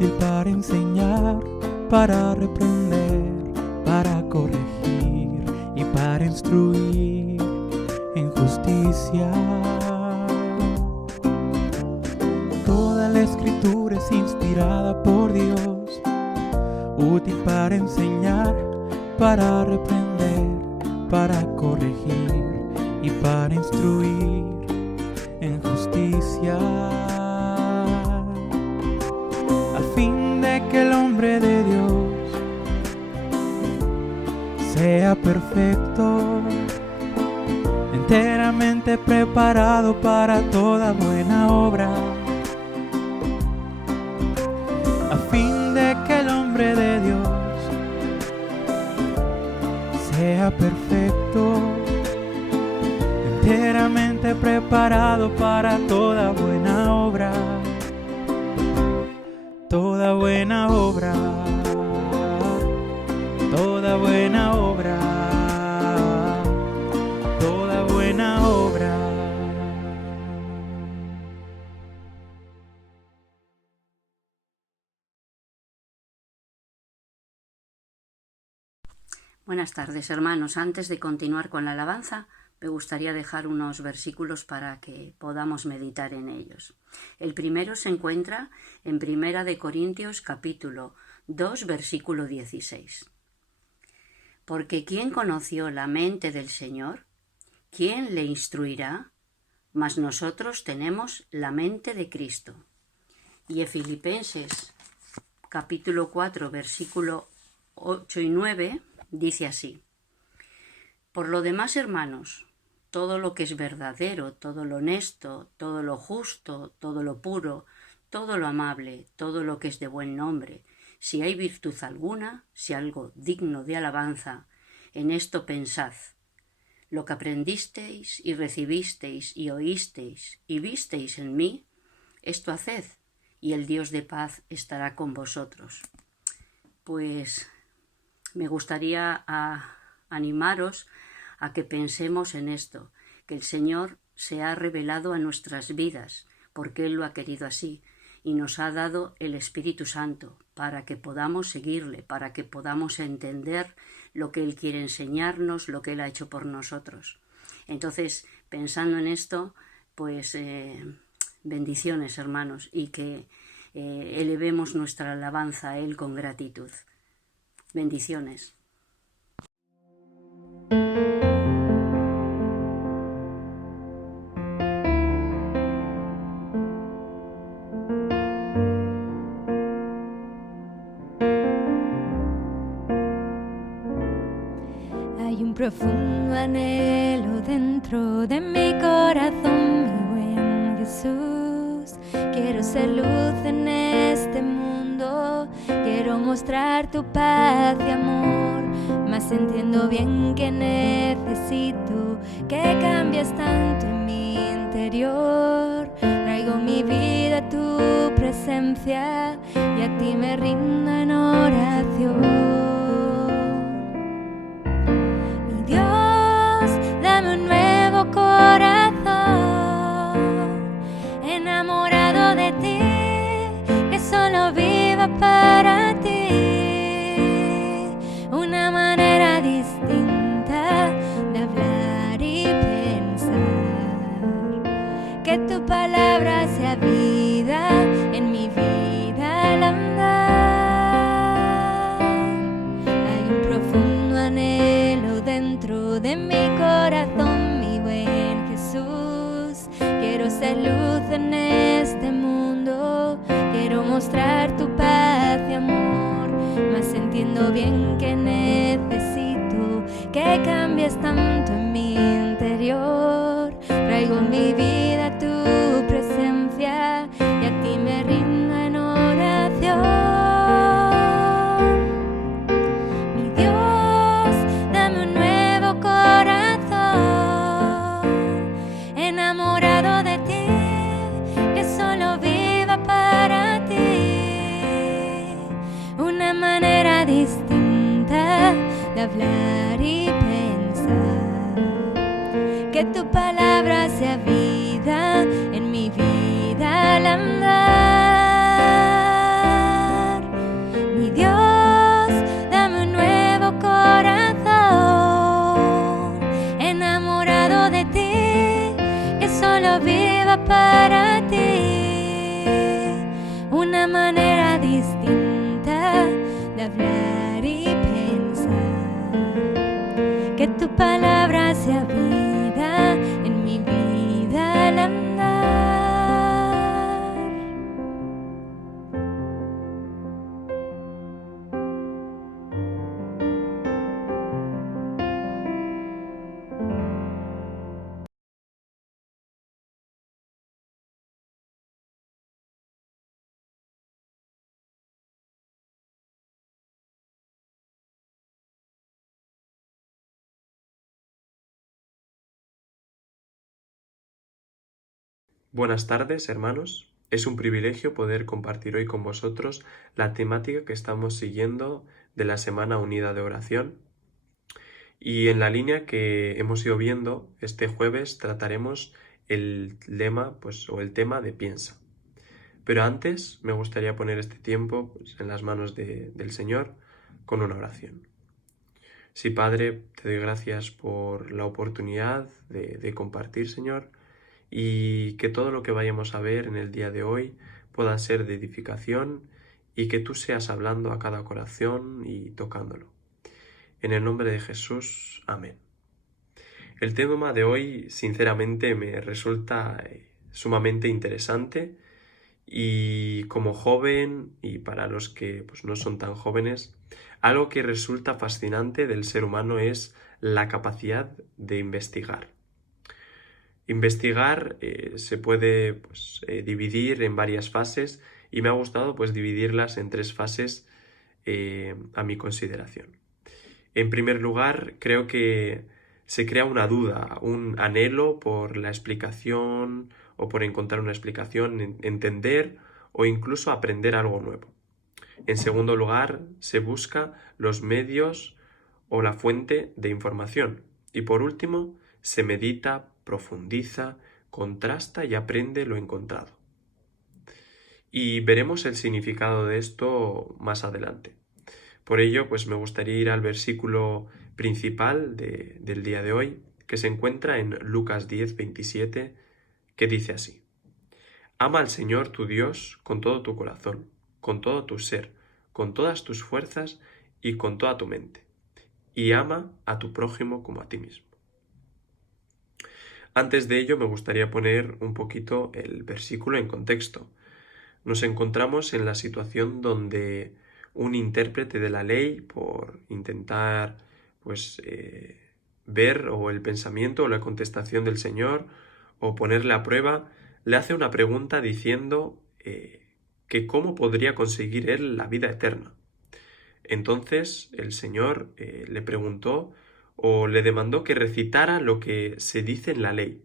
útil para enseñar, para reprender, para corregir y para instruir en justicia. Toda la Escritura es inspirada por Dios, útil para enseñar, para reprender, para corregir y para instruir en justicia, a fin de que el hombre de Dios sea perfecto, enteramente preparado para toda buena obra, a fin de que el hombre de Dios sea perfecto, enteramente preparado para toda buena obra, toda buena obra, toda buena obra, toda buena obra. Buenas tardes, hermanos. Antes de continuar con la alabanza, me gustaría dejar unos versículos para que podamos meditar en ellos. El primero se encuentra en 1 Corintios capítulo 2, versículo 16. Porque ¿quién conoció la mente del Señor? ¿Quién le instruirá? Mas nosotros tenemos la mente de Cristo. Y en Filipenses capítulo 4, versículo 8 y 9, dice así: Por lo demás, hermanos, todo lo que es verdadero, todo lo honesto, todo lo justo, todo lo puro, todo lo amable, todo lo que es de buen nombre, si hay virtud alguna, si algo digno de alabanza, en esto pensad. Lo que aprendisteis y recibisteis y oísteis y visteis en mí, esto haced, y el Dios de paz estará con vosotros. Pues me gustaría animaros a que pensemos en esto, que el Señor se ha revelado a nuestras vidas, porque Él lo ha querido así, y nos ha dado el Espíritu Santo para que podamos seguirle, para que podamos entender lo que Él quiere enseñarnos, lo que Él ha hecho por nosotros. Entonces, pensando en esto, pues bendiciones, hermanos, y que elevemos nuestra alabanza a Él con gratitud. Bendiciones. Hay un profundo anhelo dentro de mi corazón, mi buen Jesús. Quiero ser luz en este mundo, quiero mostrar tu paz y amor, mas entiendo bien que necesito que cambies tanto en mi interior. Traigo mi vida a tu presencia y a ti me rindo en oración. Enamorado de ti, que solo viva para ti, una manera distinta de hablar y pensar, que tu palabra sea vida en mi vida al andar. Hay un profundo anhelo dentro de mi corazón, mi buen Jesús. Quiero ser luz en este mundo, quiero mostrar tu paz y amor, mas entiendo bien que necesito que cambies tanto en mi interior. Traigo mi vida a tu presencia y a ti me rindo en oración. Mi Dios, dame un nuevo corazón, enamorado de ti, que solo viva para ti, una manera distinta de hablar y pensar, que tu palabra sea vida en mi vida al andar. solo viva para ti, una manera distinta de hablar y pensar, que tu palabra sea vida en mi vida al andar. Buenas tardes, hermanos. Es un privilegio poder compartir hoy con vosotros la temática que estamos siguiendo de la Semana Unida de Oración. Y en la línea que hemos ido viendo, este jueves trataremos el lema, o el tema de piensa. Pero antes me gustaría poner este tiempo en las manos del Señor con una oración. Sí, Padre, te doy gracias por la oportunidad de compartir, Señor, y que todo lo que vayamos a ver en el día de hoy pueda ser de edificación y que tú seas hablando a cada corazón y tocándolo. En el nombre de Jesús, amén. El tema de hoy, sinceramente, me resulta sumamente interesante y como joven y para los que no son tan jóvenes, algo que resulta fascinante del ser humano es la capacidad de investigar. Investigar se puede dividir en varias fases y me ha gustado dividirlas en 3 fases a mi consideración. En primer lugar, creo que se crea una duda, un anhelo por la explicación o por encontrar una explicación, entender o incluso aprender algo nuevo. En segundo lugar, se busca los medios o la fuente de información. Y por último, se medita, profundiza, contrasta y aprende lo encontrado. Y veremos el significado de esto más adelante. Por ello, me gustaría ir al versículo principal del día de hoy, que se encuentra en Lucas 10, 27, que dice así: Ama al Señor tu Dios con todo tu corazón, con todo tu ser, con todas tus fuerzas y con toda tu mente, y ama a tu prójimo como a ti mismo. Antes de ello me gustaría poner un poquito el versículo en contexto. Nos encontramos en la situación donde un intérprete de la ley, por intentar ver o el pensamiento o la contestación del Señor o ponerle a prueba, le hace una pregunta diciendo que cómo podría conseguir él la vida eterna. Entonces el Señor le preguntó o le demandó que recitara lo que se dice en la ley.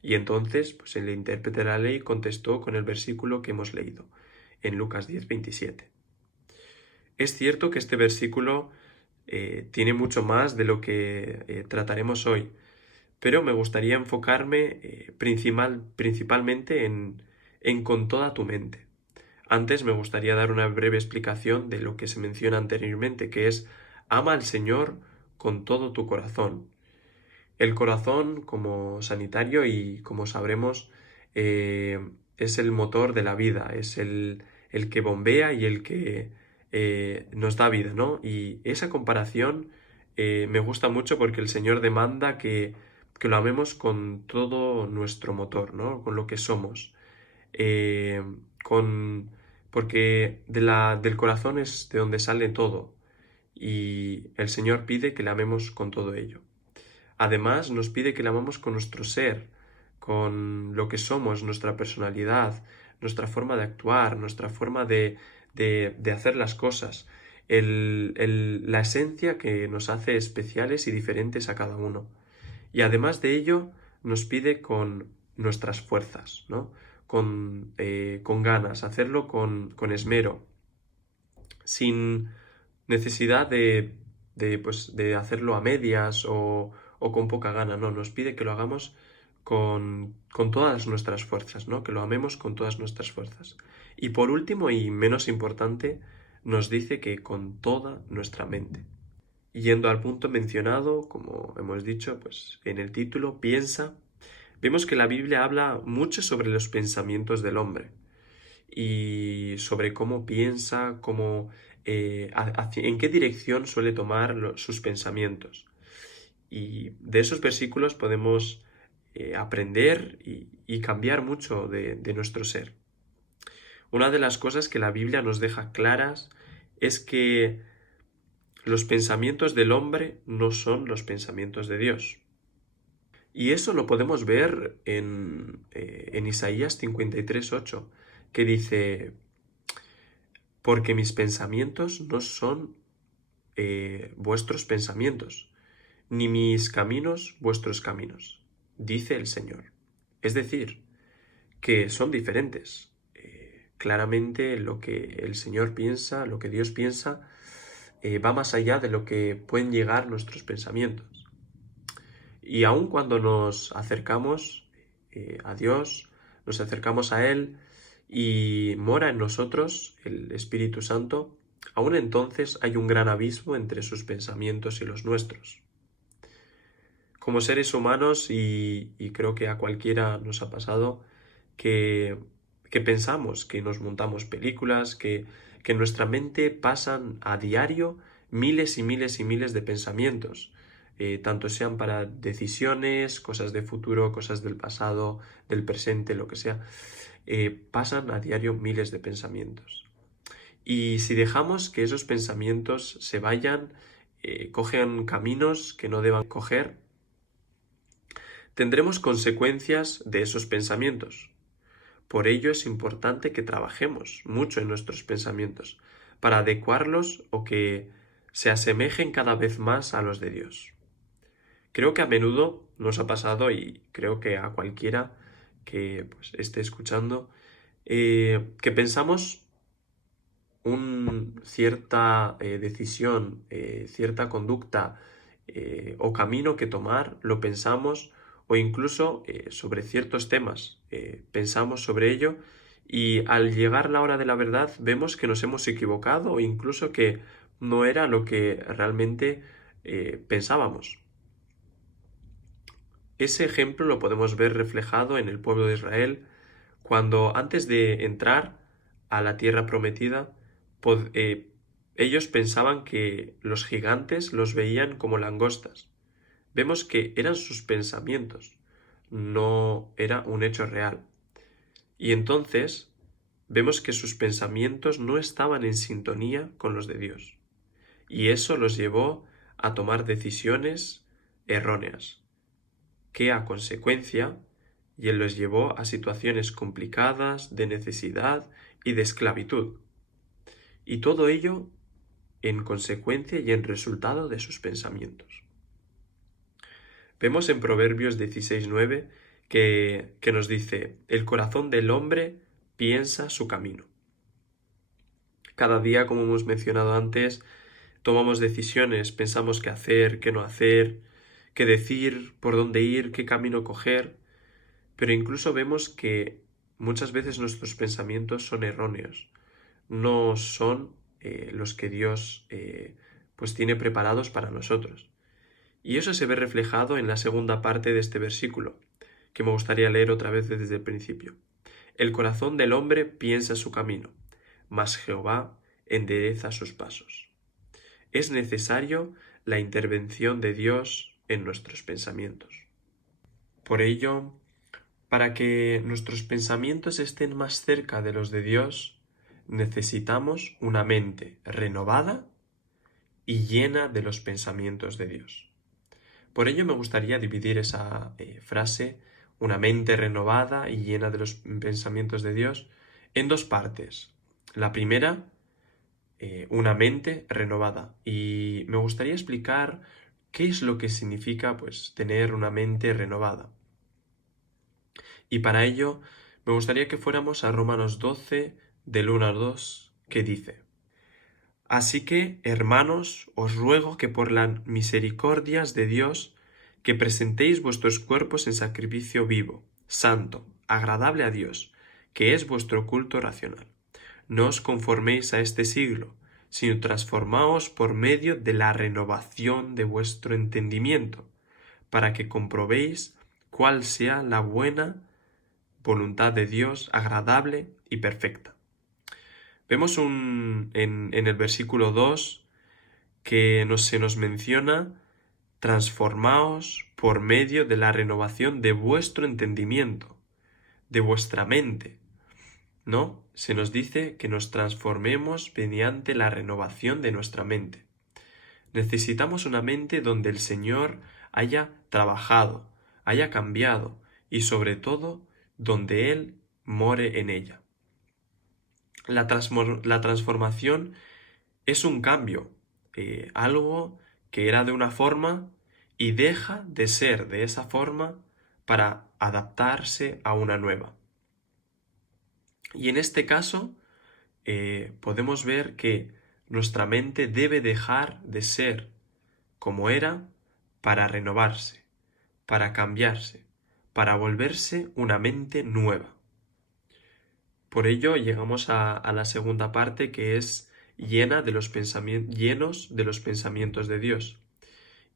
Y entonces el intérprete de la ley contestó con el versículo que hemos leído, en Lucas 10, 27. Es cierto que este versículo tiene mucho más de lo que trataremos hoy, pero me gustaría enfocarme principalmente en con toda tu mente. Antes me gustaría dar una breve explicación de lo que se menciona anteriormente, que es ama al Señor con todo tu corazón. El corazón, como sanitario y como sabremos, es el motor de la vida, es el que bombea y el que nos da vida, ¿no? Y esa comparación me gusta mucho porque el Señor demanda que lo amemos con todo nuestro motor, ¿no? Con lo que somos. Porque del corazón es de donde sale todo y el Señor pide que le amemos con todo ello. Además, nos pide que le amemos con nuestro ser, con lo que somos, nuestra personalidad, nuestra forma de actuar, nuestra forma de hacer las cosas, la esencia que nos hace especiales y diferentes a cada uno. Y además de ello, nos pide con nuestras fuerzas, ¿no? Con ganas, hacerlo con esmero, sin necesidad de hacerlo a medias o con poca gana, no, nos pide que lo hagamos con todas nuestras fuerzas, ¿no? Que lo amemos con todas nuestras fuerzas. Y por último, y menos importante, nos dice que con toda nuestra mente. Yendo al punto mencionado, como hemos dicho, en el título, piensa, Vemos que la Biblia habla mucho sobre los pensamientos del hombre y sobre cómo piensa, en qué dirección suele tomar sus pensamientos. Y de esos versículos podemos aprender y cambiar mucho de nuestro ser. Una de las cosas que la Biblia nos deja claras es que los pensamientos del hombre no son los pensamientos de Dios. Y eso lo podemos ver en Isaías 53:8, que dice: porque mis pensamientos no son vuestros pensamientos, ni mis caminos vuestros caminos, dice el Señor. Es decir, que son diferentes. Claramente lo que el Señor piensa, lo que Dios piensa, va más allá de lo que pueden llegar nuestros pensamientos. Y aun cuando nos acercamos a Dios, nos acercamos a Él y mora en nosotros el Espíritu Santo, aún entonces hay un gran abismo entre sus pensamientos y los nuestros. Como seres humanos, y creo que a cualquiera nos ha pasado, que pensamos, que nos montamos películas, que en nuestra mente pasan a diario miles y miles y miles de pensamientos, tanto sean para decisiones, cosas de futuro, cosas del pasado, del presente, lo que sea, pasan a diario miles de pensamientos. Y si dejamos que esos pensamientos se vayan, cogen caminos que no deban coger, tendremos consecuencias de esos pensamientos. Por ello es importante que trabajemos mucho en nuestros pensamientos para adecuarlos o que se asemejen cada vez más a los de Dios. Creo que a menudo nos ha pasado, y creo que a cualquiera que esté escuchando, que pensamos cierta decisión, cierta conducta o camino que tomar, lo pensamos, o incluso sobre ciertos temas pensamos sobre ello, y al llegar la hora de la verdad vemos que nos hemos equivocado o incluso que no era lo que realmente pensábamos. Ese ejemplo lo podemos ver reflejado en el pueblo de Israel, cuando antes de entrar a la tierra prometida, ellos pensaban que los gigantes los veían como langostas. Vemos que eran sus pensamientos, no era un hecho real. Y entonces vemos que sus pensamientos no estaban en sintonía con los de Dios. Y eso los llevó a tomar decisiones erróneas, que a consecuencia los llevó a situaciones complicadas de necesidad y de esclavitud. Y todo ello en consecuencia y en resultado de sus pensamientos. Vemos en Proverbios 16:9 que nos dice: el corazón del hombre piensa su camino. Cada día, como hemos mencionado antes, tomamos decisiones, pensamos qué hacer, qué no hacer, qué decir, por dónde ir, qué camino coger, pero incluso vemos que muchas veces nuestros pensamientos son erróneos, no son los que Dios tiene preparados para nosotros. Y eso se ve reflejado en la segunda parte de este versículo, que me gustaría leer otra vez desde el principio. El corazón del hombre piensa su camino, mas Jehová endereza sus pasos. Es necesario la intervención de Dios en nuestros pensamientos. Por ello, para que nuestros pensamientos estén más cerca de los de Dios, necesitamos una mente renovada y llena de los pensamientos de Dios. Por ello me gustaría dividir esa frase, una mente renovada y llena de los pensamientos de Dios, en dos partes. La primera, una mente renovada. Y me gustaría explicar qué es lo que significa tener una mente renovada. Y para ello me gustaría que fuéramos a Romanos 12, del 1 al 2, que dice: así que, hermanos, os ruego que por las misericordias de Dios, que presentéis vuestros cuerpos en sacrificio vivo, santo, agradable a Dios, que es vuestro culto racional. No os conforméis a este siglo, sino transformaos por medio de la renovación de vuestro entendimiento, para que comprobéis cuál sea la buena voluntad de Dios, agradable y perfecta. Vemos en el versículo 2 que se nos menciona: transformaos por medio de la renovación de vuestro entendimiento, de vuestra mente, ¿no? Se nos dice que nos transformemos mediante la renovación de nuestra mente. Necesitamos una mente donde el Señor haya trabajado, haya cambiado y sobre todo donde Él more en ella. La transformación es un cambio, algo que era de una forma y deja de ser de esa forma para adaptarse a una nueva. Y en este caso podemos ver que nuestra mente debe dejar de ser como era para renovarse, para cambiarse, para volverse una mente nueva. Por ello llegamos a la segunda parte, que es llenos de los pensamientos de Dios.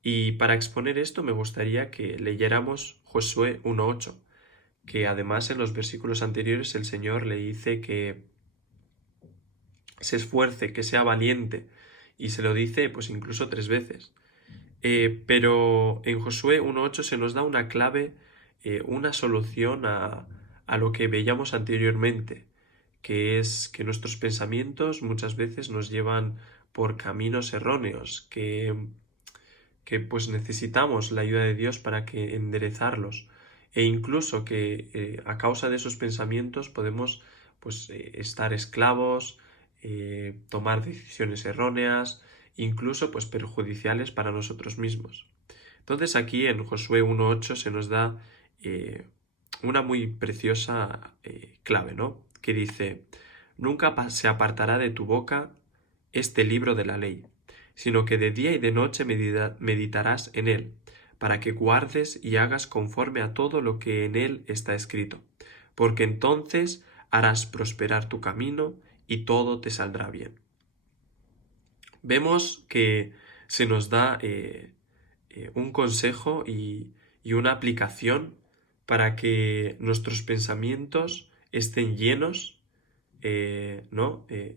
Y para exponer esto me gustaría que leyéramos Josué 1:8, que además en los versículos anteriores el Señor le dice que se esfuerce, que sea valiente, y se lo dice pues incluso 3 veces. Pero en Josué 1:8 se nos da una clave, una solución a lo que veíamos anteriormente, que es que nuestros pensamientos muchas veces nos llevan por caminos erróneos, que pues necesitamos la ayuda de Dios para que enderezarlos, e incluso que a causa de esos pensamientos podemos pues estar esclavos, tomar decisiones erróneas, incluso pues perjudiciales para nosotros mismos. Entonces aquí en Josué 1:8 se nos da una muy preciosa clave, ¿no? Que dice: nunca se apartará de tu boca este libro de la ley, sino que de día y de noche meditarás en él, para que guardes y hagas conforme a todo lo que en él está escrito, porque entonces harás prosperar tu camino y todo te saldrá bien. Vemos que se nos da un consejo y una aplicación para que nuestros pensamientos estén llenos,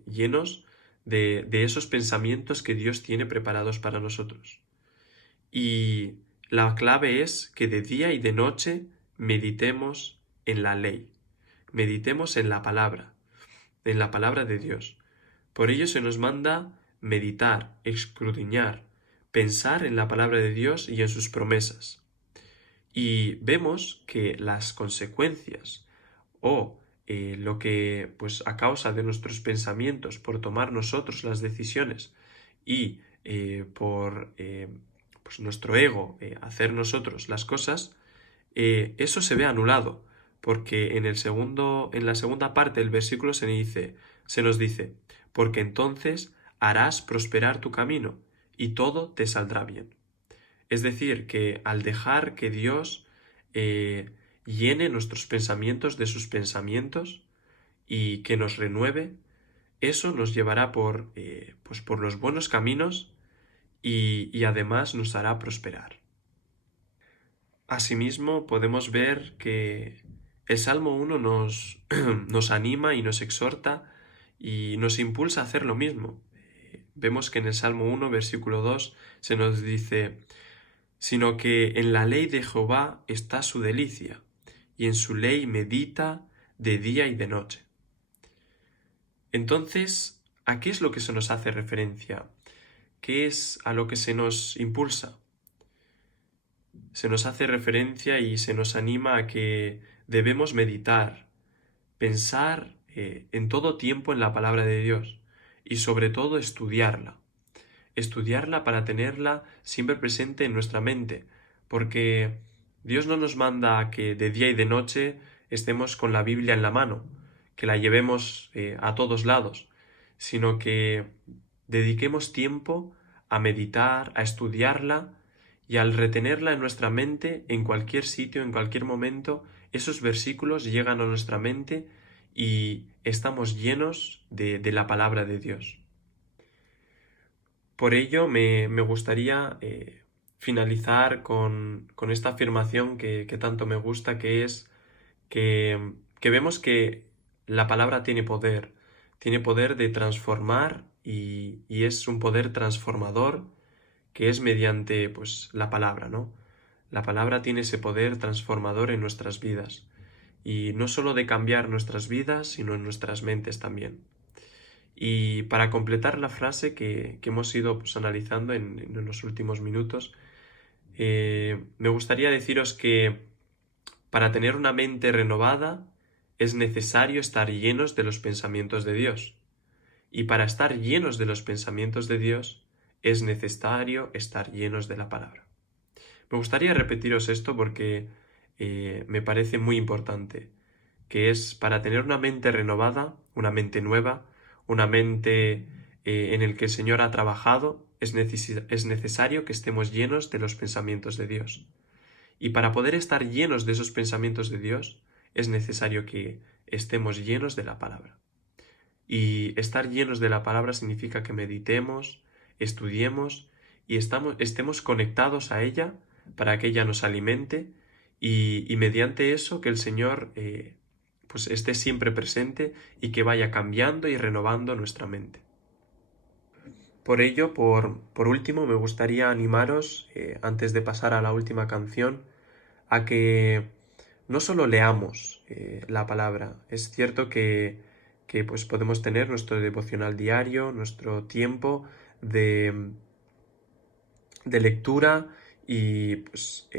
llenos de esos pensamientos que Dios tiene preparados para nosotros. Y la clave es que de día y de noche meditemos en la ley, meditemos en la palabra de Dios. Por ello se nos manda meditar, escudriñar, pensar en la palabra de Dios y en sus promesas. Y vemos que las consecuencias o lo que pues a causa de nuestros pensamientos, por tomar nosotros las decisiones y por pues nuestro ego hacer nosotros las cosas, eso se ve anulado, porque en la segunda parte del versículo se nos dice: porque entonces harás prosperar tu camino y todo te saldrá bien. Es decir, que al dejar que Dios llene nuestros pensamientos de sus pensamientos y que nos renueve, eso nos llevará por los buenos caminos y además nos hará prosperar. Asimismo, podemos ver que el Salmo 1 nos anima y nos exhorta y nos impulsa a hacer lo mismo. Vemos que en el Salmo 1, versículo 2, se nos dice: sino que en la ley de Jehová está su delicia, y en su ley medita de día y de noche. Entonces, ¿a qué es lo que se nos hace referencia? ¿Qué es a lo que se nos impulsa? Se nos hace referencia y se nos anima a que debemos meditar, pensar en todo tiempo en la palabra de Dios y sobre todo estudiarla para tenerla siempre presente en nuestra mente, porque Dios no nos manda a que de día y de noche estemos con la Biblia en la mano, que la llevemos a todos lados, sino que dediquemos tiempo a meditar, a estudiarla, y al retenerla en nuestra mente, en cualquier sitio, en cualquier momento, esos versículos llegan a nuestra mente y estamos llenos de la palabra de Dios. Por ello me gustaría finalizar con esta afirmación que tanto me gusta, que es que vemos que la palabra tiene poder de transformar y es un poder transformador que es mediante pues la palabra, ¿no? La palabra tiene ese poder transformador en nuestras vidas y no solo de cambiar nuestras vidas, sino en nuestras mentes también. Y para completar la frase que hemos ido pues, analizando en los últimos minutos, me gustaría deciros que para tener una mente renovada es necesario estar llenos de los pensamientos de Dios. Y para estar llenos de los pensamientos de Dios es necesario estar llenos de la palabra. Me gustaría repetiros esto porque me parece muy importante, que es para tener una mente renovada, una mente nueva, una mente en el que el Señor ha trabajado, es necesario que estemos llenos de los pensamientos de Dios. Y para poder estar llenos de esos pensamientos de Dios, es necesario que estemos llenos de la palabra. Y estar llenos de la palabra significa que meditemos, estudiemos y estemos conectados a ella para que ella nos alimente y mediante eso que el Señor pues esté siempre presente y que vaya cambiando y renovando nuestra mente. Por ello, por último, me gustaría animaros, antes de pasar a la última canción, a que no solo leamos la palabra. Es cierto que pues podemos tener nuestro devocional diario, nuestro tiempo de lectura y pues,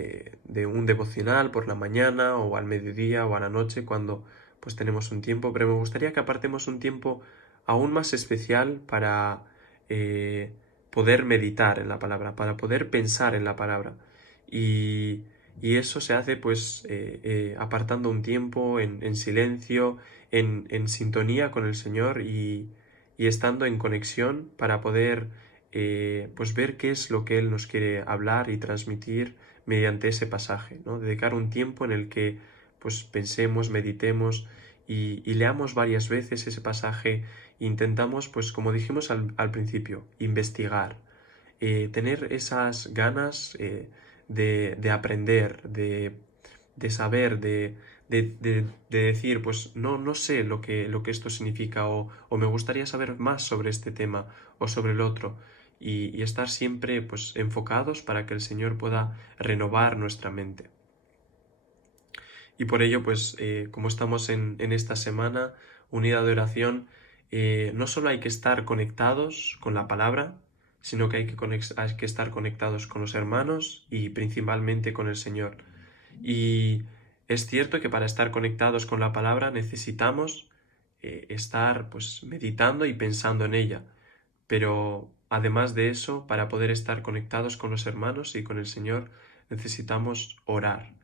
de un devocional por la mañana o al mediodía o a la noche cuando pues tenemos un tiempo, pero me gustaría que apartemos un tiempo aún más especial para poder meditar en la palabra, para poder pensar en la palabra. Y eso se hace pues apartando un tiempo en silencio, en sintonía con el Señor y estando en conexión para poder pues ver qué es lo que Él nos quiere hablar y transmitir mediante ese pasaje, ¿no? Dedicar un tiempo en el que pues pensemos, meditemos y leamos varias veces ese pasaje. Intentamos, pues como dijimos al principio, investigar, tener esas ganas de aprender, de saber, de decir, pues no sé lo que esto significa o me gustaría saber más sobre este tema o sobre el otro y estar siempre pues enfocados para que el Señor pueda renovar nuestra mente. Y por ello, pues como estamos en esta semana unida de oración, no solo hay que estar conectados con la palabra, sino que hay que estar conectados con los hermanos y principalmente con el Señor. Y es cierto que para estar conectados con la palabra necesitamos estar pues meditando y pensando en ella, pero además de eso, para poder estar conectados con los hermanos y con el Señor, necesitamos orar.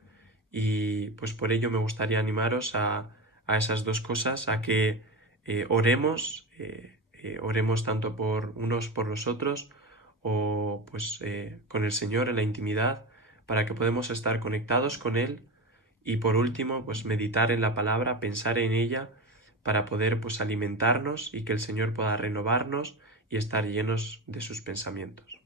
Y pues por ello me gustaría animaros a esas dos cosas, a que oremos tanto por unos por los otros o pues con el Señor en la intimidad para que podamos estar conectados con Él y por último pues meditar en la palabra, pensar en ella para poder pues alimentarnos y que el Señor pueda renovarnos y estar llenos de sus pensamientos.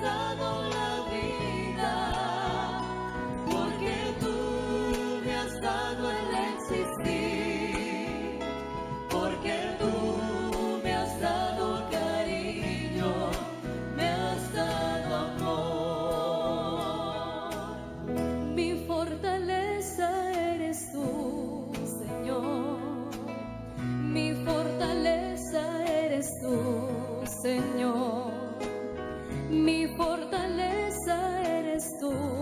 dado la vida, porque tú me has dado el existir, porque tú me has dado cariño, me has dado amor. Mi fortaleza eres tú, Señor. Mi fortaleza eres tú, Señor. Mi fortaleza eres tú.